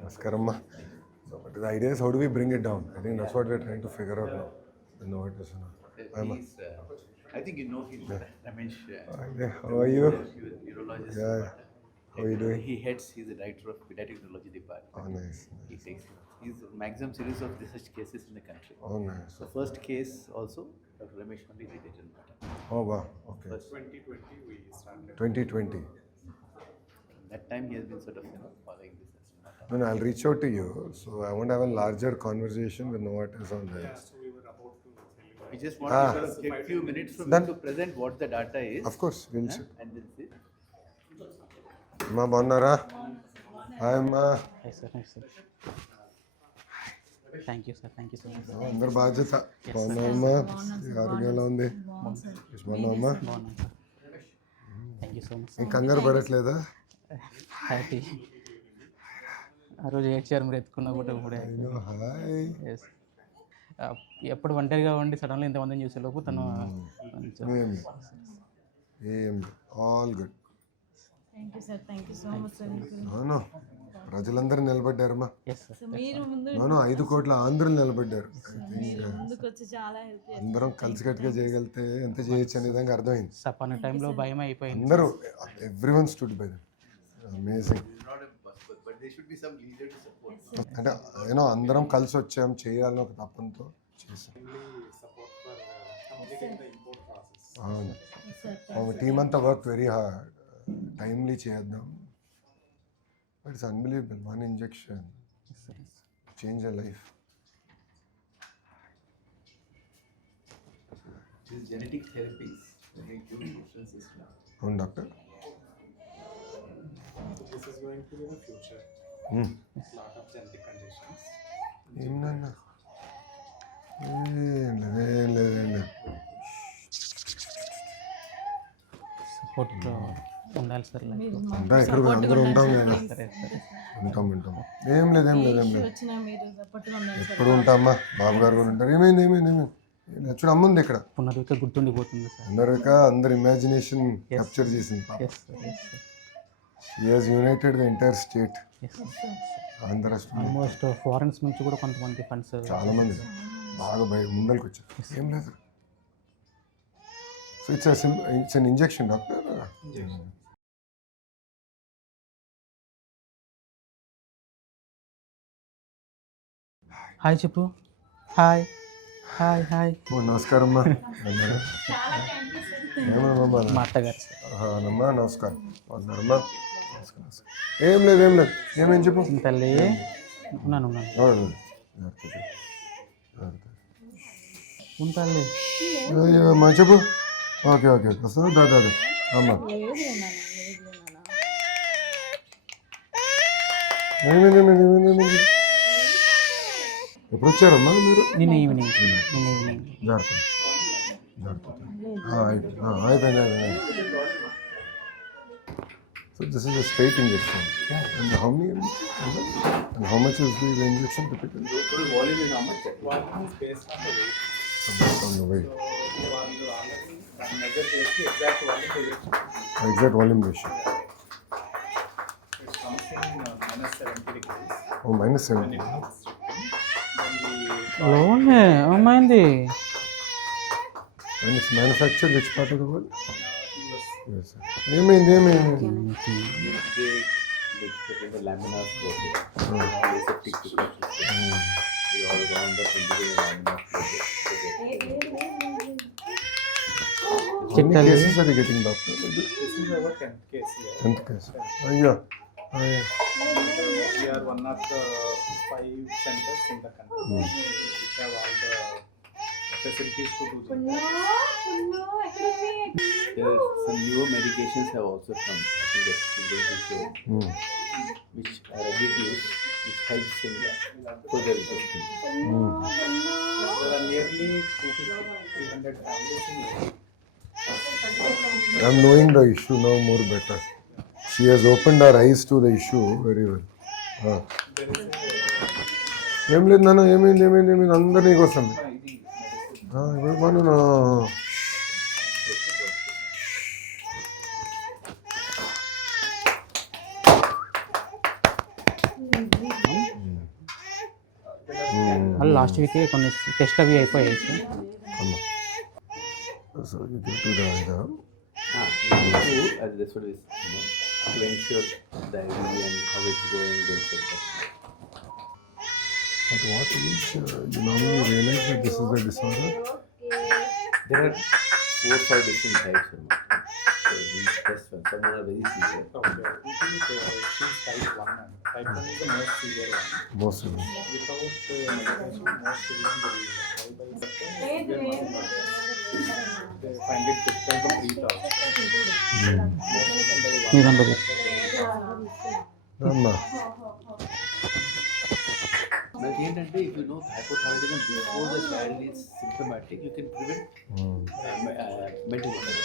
Namaskaram. So, but the idea is how do we bring it down? I think that's what we're trying to figure out now. You know what is I think you know him, Ramesh. How are you? Urologist. Yeah. How are you doing? He heads. He's the director of pediatric neurology department. Oh, nice. He takes. He's a maximum series of such cases in the country. Oh, nice. The first case also, Dr. Ramesh only did it in Bata. Oh, wow. Okay. First, 2020 we started. 2020. that time he has been sort of following this as Bata. No, I'll reach out to you. So I want to have a larger conversation with Novartis on Yeah, this. so we were about to tell you. We just want Ah. to sort of take a few minutes from Done. you to present what the data is. Of course, we'll see. And then see. Ma bonnara? Hi, ma. Hi sir, hi sir. Thank you sir, thank you so much. అందరు బాధ్యత బాగున్నామా ఆరోగ్యం ఎలా ఉంది బాగున్నామా బాగున్నాను sir. Thank you so much ఇంక కంగారు పడట్లేదా హ్యాపీ. ఆ రోజు ఏడ్చారు మీరు ఎత్తుకున్నా కూడా ఇప్పుడే. హాయ్ ఎస్ ఎప్పుడు ఒంటరిగా ఉండి సడన్గా ఇంతమందిని చూసేలోపు తను కొంచెం ఏం all good thank you sir, thank you so much sir. అవును ప్రజలందరూ నిలబడ్డారమ్మా ఎస్ సార్. సో మీరు ముందు అవును 5 కోట్ల ఆంధ్రులు నిలబడ్డారు ముందుకు వచ్చి చాలా హెల్ప్ చేస్తారు. అందరం కలిసికట్టుగా చేయగలిగితే ఎంత చేయొచ్చు అనే విధంగా అర్థమైంది సపన్న టైంలో భయం అయిపోయింది. అందరూ everyone stood by them amazing Not a but there should be some leader to support. అంటే యూనో అందరం కలిసి వచ్చాం చేయాలని ఒక తప్పంతో చేసాం Support for completing the import process. అవును సార్ టీమ్ అంతా వర్క్ వెరీ హార్డ్ టైమ్లీ చేద్దాం but it's unbelievable one injection change a life These genetic therapies make huge differences now. అవును doctor This is going to be the future. Lot of genetic conditions. ఏమన్నా ఏం లేదు సపోర్ట్ ఉండాలి sir life. ఉంటాం ఎక్కడ అందరూ ఉంటాం కదా సరే సరే. ఉంటాం ఏం లేదు వచ్చినా మీరు సపోర్ట్గా ఉండాలి సార్. ఎప్పుడు ఉంటామా బాబు గారు కూడా ఉంటారు ఏమైంది చూడు అమ్ముంది ఇక్కడ పునర్విక గుర్తుండిపోతుంది సార్. అందరిక అందరు ఇమాజినేషన్ క్యాప్చర్ చేసింది yes sir, yes sir. She has united the entire state yes sir. Andhra రాష్ట్రం ఆల్మోస్ట్ ఫారెన్స్ నుంచి కూడా కొంతమంది ఫండ్స్. చాలా మంది బాగా ముందరికి వచ్చారు ఏం లేదు so it's an injection doctor hi చెప్పు. Hi hi hi. నమస్కారం అమ్మా ఏమమ్మా మా అత్తగారు సార్. అమ్మా నమస్కారం బాగున్నారమ్మా ఏం లేదు ఏమేం చెప్పు తల్లి ఉన్నాను ఉంటాలి. అమ్మా చెప్పు ఓకే వస్తా దాదా అమ్మా ఏమైంది ఎప్పుడు వచ్చారమ్మా మీరు నిన్న ఈవినింగ్ జాగ్రత్త అయిపోయింది so this is a straight injection and how much is the injection typical Total volume is how much? One is based on the weight. on the weight So one you already measure the exact volume direction. exact volume ratio It comes in -70 degrees. oh minus 7 When it comes then we లోనే అమ్మాయింది. when it's manufactured which part of the world US. yes sir ఏమైంది They get in the laminar flow here. Aseptic tissue system. We all round up into the laminar flow here. how many cases are you getting doctor This is our 10th case here. 10th case అయ్యో We are one of the 5 centers in the country which have all the facilities to do this. There are some newer medications have also come. I think that's going to show which are ready to use, which helps in further testing. There are nearly 250-300 families in India. I'm knowing the issue now more better. She has opened her eyes to the issue very well. ఏం లేదు నాన్న ఏమైంది అందరు నీకు వస్తుంది ఇప్పుడు మనం లాస్ట్ వీకే కొన్ని టెస్ట్ అవి అయిపోయాయి సార్. అమ్మా. So you give to the That's what it is, to ensure the IVD and how it's going, those sort of things. at what age you normally realize that this is a disorder? There are 4-5 different types. So these tests, some are very severe. Okay, I think she's type 1 and type 1 is the most severe one. Most of them. Without medication, most children will die by they find it difficult to breathe out. మీ దాంట్లో అమ్మా. But ఏంటంటే if you know hypothyroidism before the child is symptomatic, you can prevent mental illness.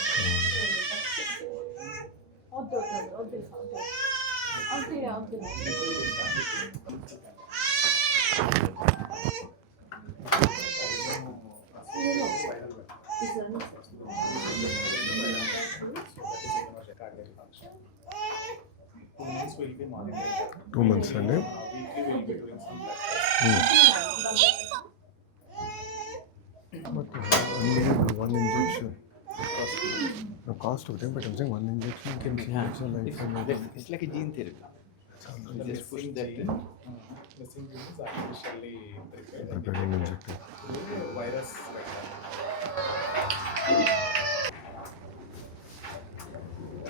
Will be monitored. 2 months అండి. Weekly we'll be doing some blood tests. But only one injection. The cost of them, but I'm saying one injection can change your life. It's like a gene therapy. You just push that in. Missing gene is artificially prepared. Prepared and injected. Virus vector.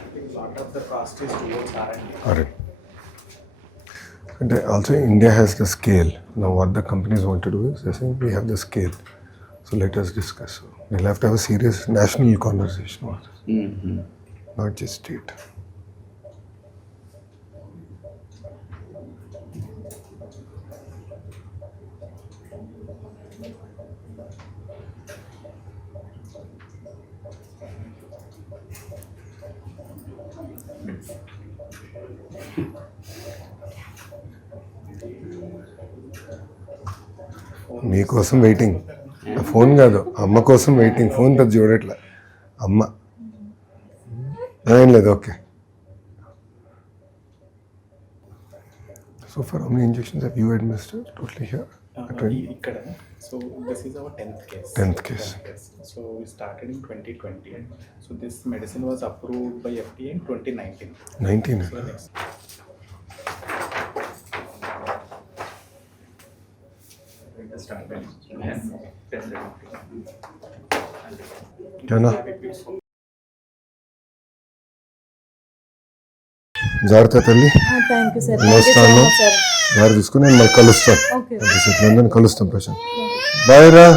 I think a lot of the cost is towards R&D. Alright. And also India has the scale. Now what the companies want to do is they say we have the scale. So let us discuss. So we'll have to have a serious national conversation on this, not just state. మీకోసం waiting. Phone కాదు, అమ్మ కోసం waiting. Phone పెద్ద చూడట్లే అమ్మ. ఏం లేదు, okay. So for how many injections have you administered totally here? Ikkada. So this is our 10th case. 10th case. So we started in 2020. So this medicine was approved by FDA in 2019. 19. So next. Jana. జాగ్రత్త తల్లి. Thank you sir. వస్తాను. జాగ్రత్త చూసుకుని నేను మళ్ళీ కలుస్తాను. ఓకే. అందరినీ కలుస్తాం ప్రశాంత్. బాయ్ రా.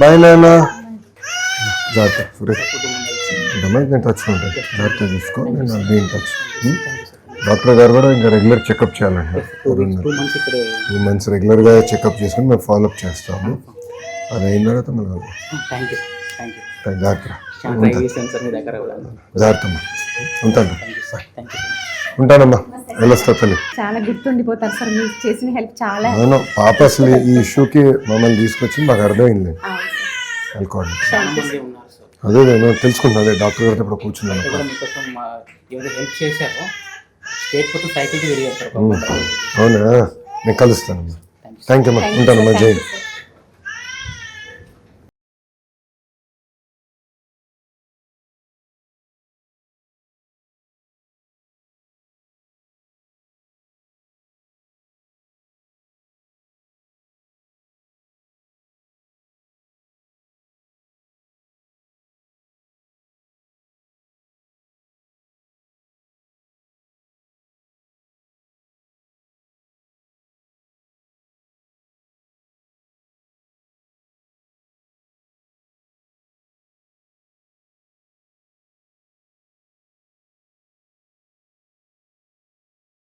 బాయ్ నాన్న. జాగ్రత్త. నేను టచ్లో ఉంటాను. జాగ్రత్త చూసుకో. నేను బీ ఇన్ టచ్. డాక్టర్ గారు కూడా ఇంకా రెగ్యులర్ చెకప్ చేయాలండి. 2 months రెగ్యులర్గా చెకప్ చేసుకుని మేము ఫాలోఅప్ చేస్తాము. అది అయిన తర్వాత మళ్ళీ థ్యాంక్ యూ. జాగ్రత్త. మీ దగ్గర జాగ్రత్త అమ్మా. ఉంటాను. Thank you. ఉంటానమ్మా. వెళ్ళొస్తా తల్లి. చాలా గుర్తుండిపోతారు సార్ మీరు చేసిన హెల్ప్ చాలా. అవును పాప అసలు ఈ ఇష్యూకి మమ్మల్ని తీసుకొచ్చి మాకు అర్థమైంది. అనుకోండి అదే నేను తెలుసుకుంటున్నా. అదే డాక్టర్ గారితో ఇప్పుడు కూర్చున్నాను. మీకోసం ఎవరు హెల్ప్ చేశారో స్టేట్ మొత్తం సైకిల్కి తిరిగారు సార్. అవునా, నేను కలుస్తానమ్మా. థ్యాంక్ యూ అమ్మా. ఉంటానమ్మా. జై.